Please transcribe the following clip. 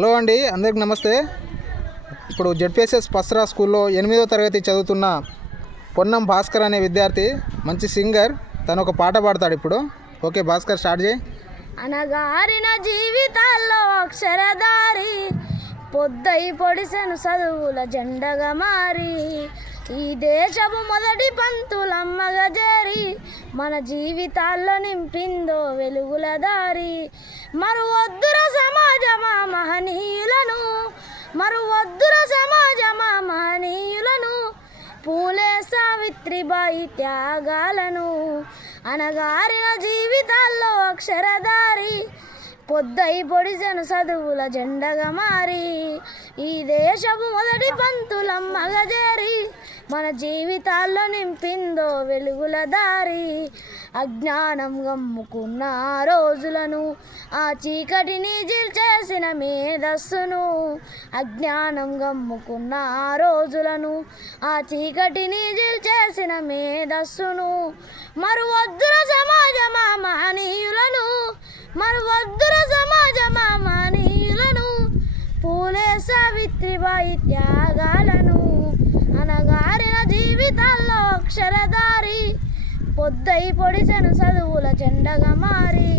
Hello అండి, అందరికి నమస్తే. ఇప్పుడు జెడ్పీఎస్ఎస్ పస్రా స్కూల్లో 8వ తరగతి చదువుతున్న పొన్నం భాస్కర్ అనే విద్యార్థి మంచి సింగర్. తను ఒక పాట పాడతాడు ఇప్పుడు. ఓకే భాస్కర్, స్టార్ట్ చేయి. అనగారిన జీవితాల్లో అక్షరదారి, పొద్దై పొడిసెను చదువుల జెండగా మారి, ఈ దేశపు మొదటి పంతులమ్మగా చేరి, మన జీవితాల్లో నింపిందో వెలుగుల దారి. మరువొద్దుర సమాజమా మహనీయులను, మరువొద్దుర సమాజమా మహనీయులను, పూలే సావిత్రిబాయి త్యాగాలను. అనగారిన జీవితాల్లో అక్షరదారి, పొద్దై పొడిసెను చదువుల జెండగా మారి, ఈ దేశపు మొదటి పంతులమ్మగా చేరి, మన జీవితాల్లో నింపిందో వెలుగుల దారి. అజ్ఞానం గమ్ముకున్న రోజులను, ఆ చీకటిని జిల్చేసిన మేధస్సును, అజ్ఞానం గమ్ముకున్న రోజులను, ఆ చీకటిని జిల్చేసిన మేధస్సును, మరువొద్దుర సమాజమా మహనీయులను, మరువొద్దుర సమాజమా మహనీయులను, పూలే సావిత్రిబాయి త్యాగాలను. అనగారిన జీవితాల్లో అక్షరదారి, పొద్దై పొడిసెను చదువుల జెండగా మారి.